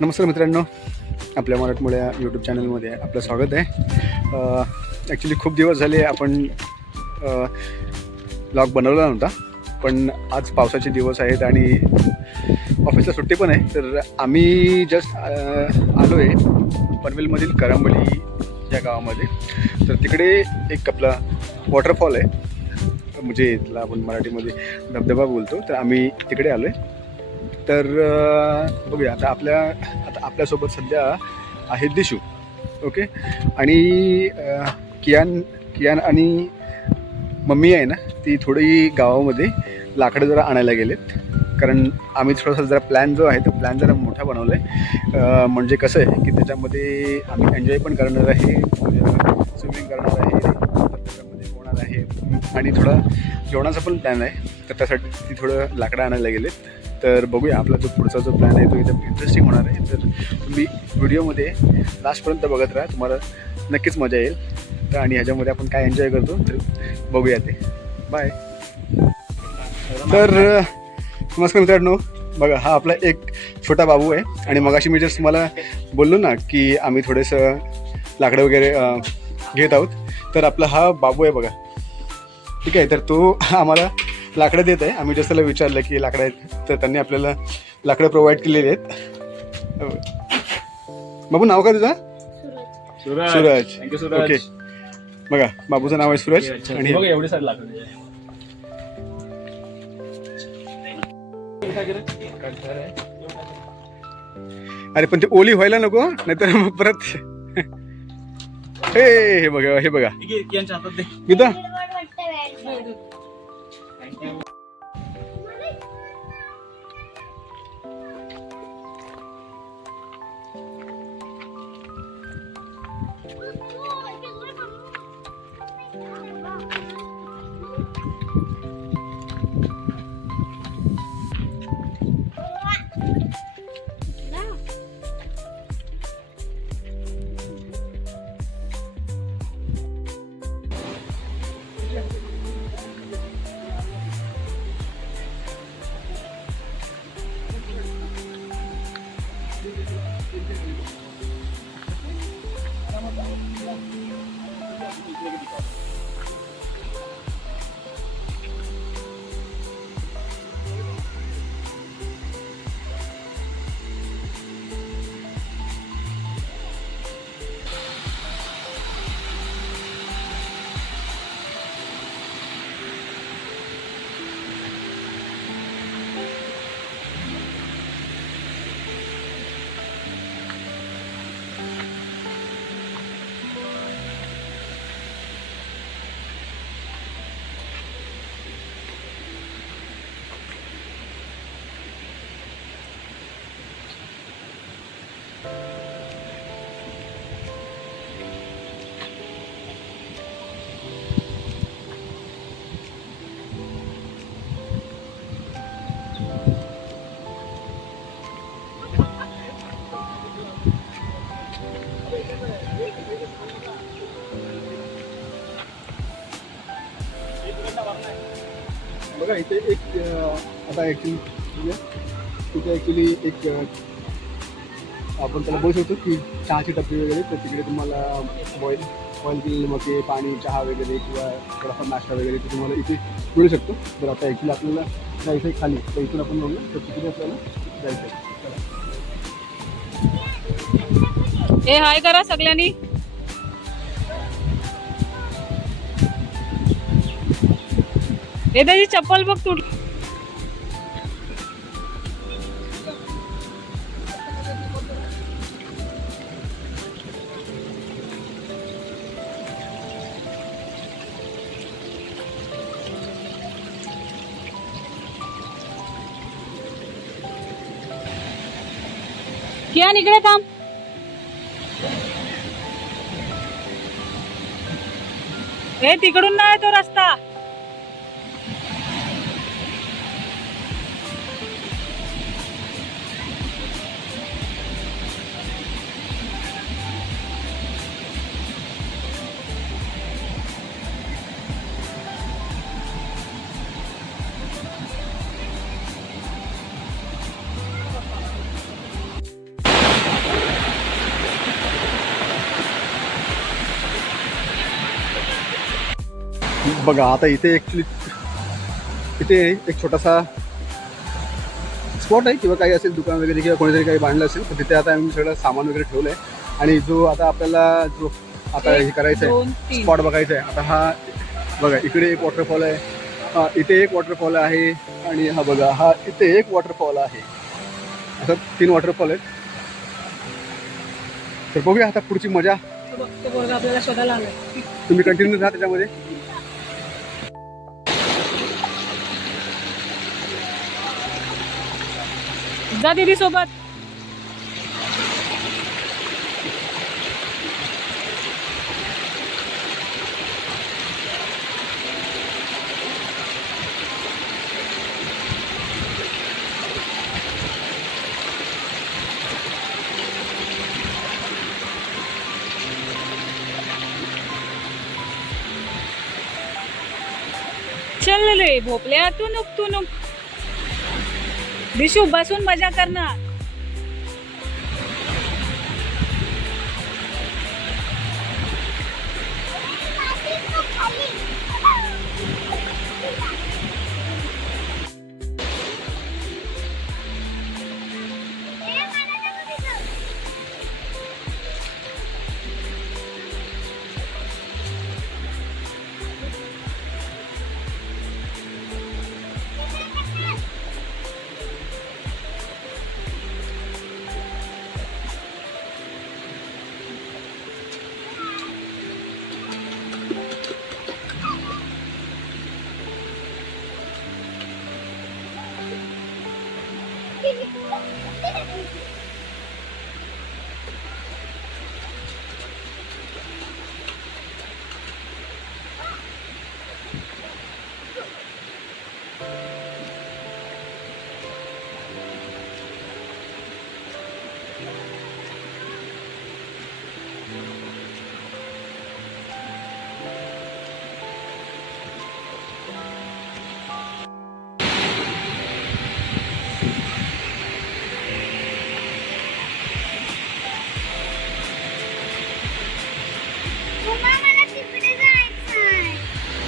नमस्कार मित्रांनो, आपल्या मराठमोळ्या यूट्यूब चॅनलमध्ये आपलं स्वागत आहे. ॲक्च्युली खूप दिवस झाले आपण ब्लॉग बनवला नव्हता, पण आज पावसाचे दिवस आहेत आणि ऑफिसला सुट्टी पण आहे. तर आम्ही जस्ट आलो आहे पनवेलमधील करंबली या गावामध्ये. तर तिकडे एक आपला वॉटरफॉल आहे, म्हणजे त्याला आपण मराठीमध्ये धबधबा बोलतो. तर आम्ही तिकडे आलो आहे. तर बघूया आता आपल्यासोबत सध्या आहे दिशू, ओके. आणि कियान आणि मम्मी आहे ना, ती थोडी गावामध्ये लाकडं जरा आणायला गेलेत. कारण आम्ही थोडासा जरा प्लॅन जो आहे तो प्लॅन जरा मोठा बनवला आहे. म्हणजे कसं आहे की त्याच्यामध्ये आम्ही एन्जॉय पण करणार आहे, स्विमिंग करणार आहे, त्याच्यामध्ये होणार आहे आणि थोडा जेवणाचा पण प्लॅन आहे. तर त्यासाठी ती थोडं लाकडं आणायला गेलेत. तर बघूया आपला जो पुढचा जो प्लॅन आहे तो एकदम इंटरेस्टिंग होणार आहे. तर तुम्ही व्हिडिओमध्ये लास्टपर्यंत बघत राहा, तुम्हाला नक्कीच मजा येईल. तर आणि ह्याच्यामध्ये आपण काय एन्जॉय करतो तर बघूया ते. बाय. तर नमस्कार मित्रांनो, बघा हा आपला एक छोटा बाबू आहे. आणि मगाशी मी जस्ट तुम्हाला बोललो ना की आम्ही थोडंसं लाकडं वगैरे घेत आहोत. तर आपला हा बाबू आहे बघा, ठीक आहे. तर तो आम्हाला लाकडं देत आहे. आम्ही जस्ट त्याला विचारलं की लाकडं आहेत, तर त्यांनी आपल्याला लाकडं प्रोव्हाइड केलेली आहेत. बाबू नाव काय तुझं? सूरज. थँक्यू सूरज. ओके, बघा बाबूचं नाव आहे सूरज. आणि बघा एवढे सारे लाकडं. अरे पण ते ओली व्हायला नको, नाहीतर मग परत हे बघा, हे बघा गीता. बघा इथे एक आता ॲक्च्युली एक आपण त्याला बोलू शकतो की चहाची टपरी वगैरे. तर तिकडे तुम्हाला बॉईल केलेले मके, पाणी, चहा वगैरे किंवा थोडाफार नाश्ता वगैरे ते तुम्हाला इथे मिळू शकतो. तर आता ॲक्च्युली आपल्याला जायचं आहे खाली, तर इथून आपण बघूया तर तिकडे आपल्याला जायचं आहे. हे हाय करा सगळ्यांनी. हे त्याची चप्पल बघ तुट. किया इकडे थांब. हे तिकडून नाही तो रस्ता. बघा आता इथे इथे एक छोटासा स्पॉट आहे किंवा काही असेल दुकान वगैरे किंवा कोणीतरी काही बांधलं असेल तर तिथे आता आम्ही सगळं सामान वगैरे ठेवलं आहे. आणि जो आता आपल्याला जो आता हे करायचं आहे स्पॉट बघायचा आहे. आता हा बघा इकडे एक वॉटरफॉल आहे, इथे एक वॉटरफॉल आहे आणि हा बघा हा इथे एक वॉटरफॉल आहे. असं 3 वॉटरफॉल आहेत. तर बघूया आता पुढची मजा. तो पोरगा आपल्याला शोधायला आलाय. तुम्ही कंटिन्यू राहा त्याच्यामध्ये. जा दीदी सोबत. चल रे भोपल्या तू नुक. दिशू बसून मजा करणार.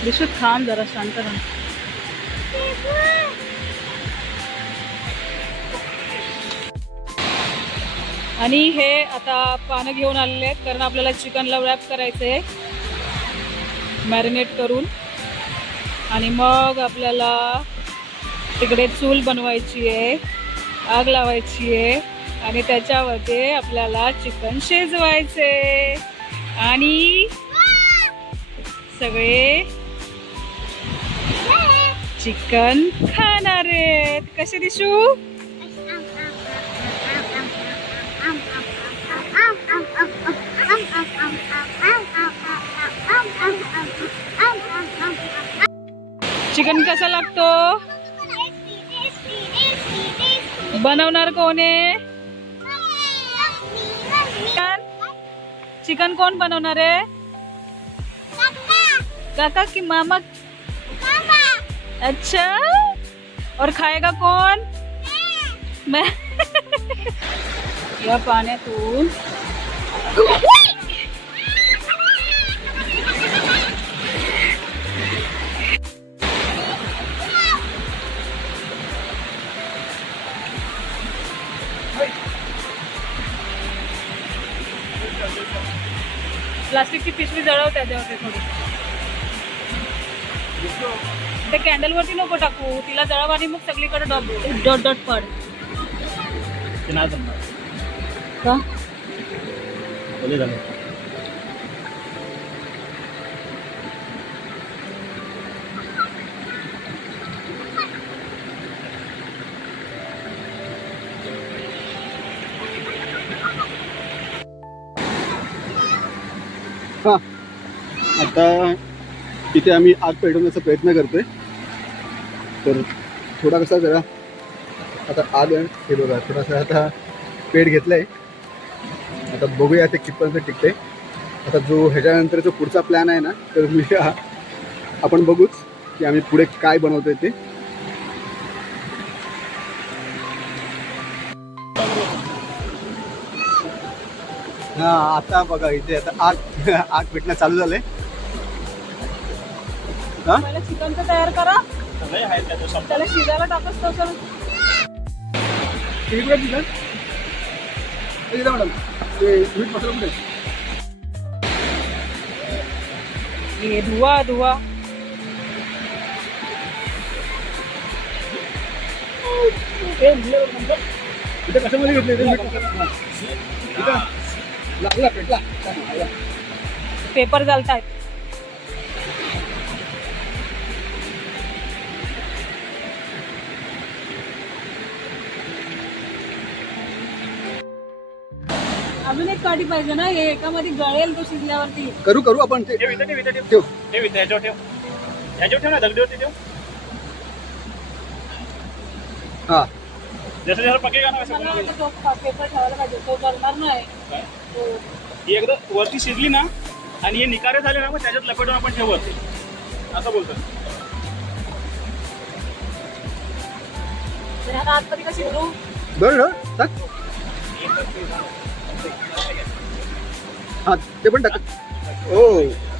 दिशू थांब जरा, शांत राहा. आणि हे आता पानं घेऊन आलेले आहेत कारण आपल्याला चिकनला रॅप करायचं आहे मॅरिनेट करून. आणि मग आपल्याला तिकडे चूल बनवायची आहे, आग लावायची आहे आणि त्याच्यामध्ये आपल्याला चिकन शिजवायचे आणि सगळे चिकन खाणार आहेत. कसे दिसू? चिकन कसा लागतो? बनवणार कोण आहे? चिकन कोण बनवणार आहे? काका की मामा? अच्छा. और खाएगा कौन? मैं. या पाण्यातून प्लास्टिकची पिशवी जळव त्याच्यावरती थोडी. ते कॅन्डल वरती नको टाकू, तिला जळव आणि मग सगळीकडे डॉट डॉट पड. का? हां आता इथे आम्ही आग पेटवण्याचा प्रयत्न करतोय. तर थोडा कसा जरा आता आग हे बघा थोडासा आता पेट घेतला आहे. आता बघूया ते कितपर्यंत टिकते. आता जो ह्याच्यानंतर जो पुढचा प्लॅन आहे ना तर मी आपण बघूच की आम्ही पुढे काय बनवतोय ते. हां आता बघा इथे आता आग पेटणं चालू झालंय. हा पहिला चिकनचं तयार करा, नाही आहे त्याचं शब्द. त्याला शिजायला टाकत तसं. इकडे चिकन इकडे मॅडम ते मीठ मसाला कुठे हे धुवा धुवा. इथे कशामध्ये घेतले इथे मीठ मसाला इथं लागला पेटला पेपर घालतायत. अजून एक काठी पाहिजे ना, हे एकामध्ये गळेल तो शिजल्यावरती. करू करू आपण ते ठेव इथं, ठेव इथं, ठेव. ठेव ठेव इथं, याच्यावर ठेव. याच्यावर ठेव ना, दगडीवरती ठेव. हा जसं जसं पकेगा ना वैसे मला बनवून वाटतं तो पेपर ठेवायला पाहिजे, तो जळणार नाही. काय? तो ही एकदा वरती शिजली ना आणि हे निकारे झाले ना, मग त्याच्यात लपेटून आपण ठेवू वरती. असं बोलतो. तर ह्याला आतमध्ये कशी भरू? बरं टाक हा ते पण टाक ओ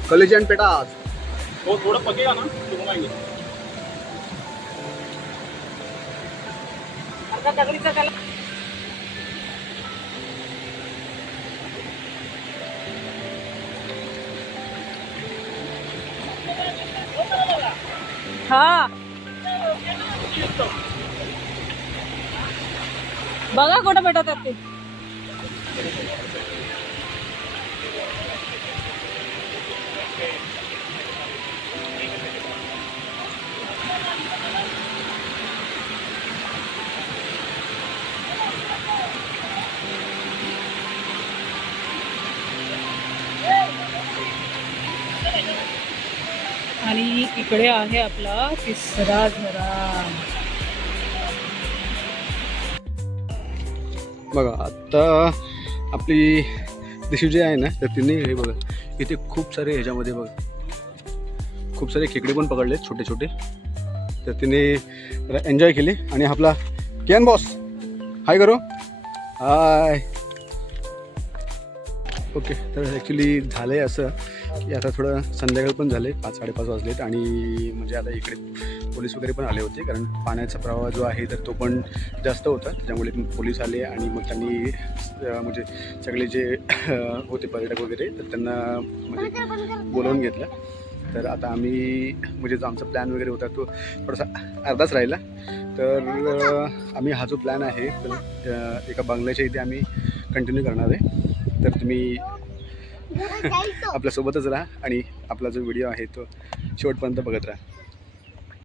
कलेजी आणि पेटा हो थोडं पकेगा ना तो घुमाएंगे. अर्धा दगडीचा त्याला. हा बघा कुठं भेटतात ते. आणि इकडे आहे आपला तिसरा झरा. बघा आता आपली दिशू जी आहे ना तर तिने हे बघा इथे खूप सारे ह्याच्यामध्ये बघा खूप सारे खेकडे पण पकडले छोटे छोटे. तर तिने एन्जॉय केली आणि आपला कियान बॉस हाय करो हाय. ओके तर ॲक्च्युली झालं आहे असं की आता थोडं संध्याकाळ पण झाले 5-5:30 वाजलेत आणि म्हणजे आता इकडे पोलीस वगैरे पण आले होते कारण पाण्याचा प्रवाह जो आहे तर तो पण जास्त होता त्याच्यामुळे पोलीस आले आणि मग त्यांनी म्हणजे सगळे जे होते पर्यटक वगैरे तर त्यांना म्हणजे बोलावून घेतलं. तर आता आम्ही म्हणजे जो आमचा प्लॅन वगैरे होता तो थोडासा अर्धाच राहिला. तर आम्ही हा जो प्लॅन आहे तर एका बंगल्याच्या इथे आम्ही कंटिन्यू करणार आहे. तर तुम्ही आपल्यासोबतच राहा आणि आपला जो व्हिडिओ आहे तो शेवटपर्यंत बघत राहा.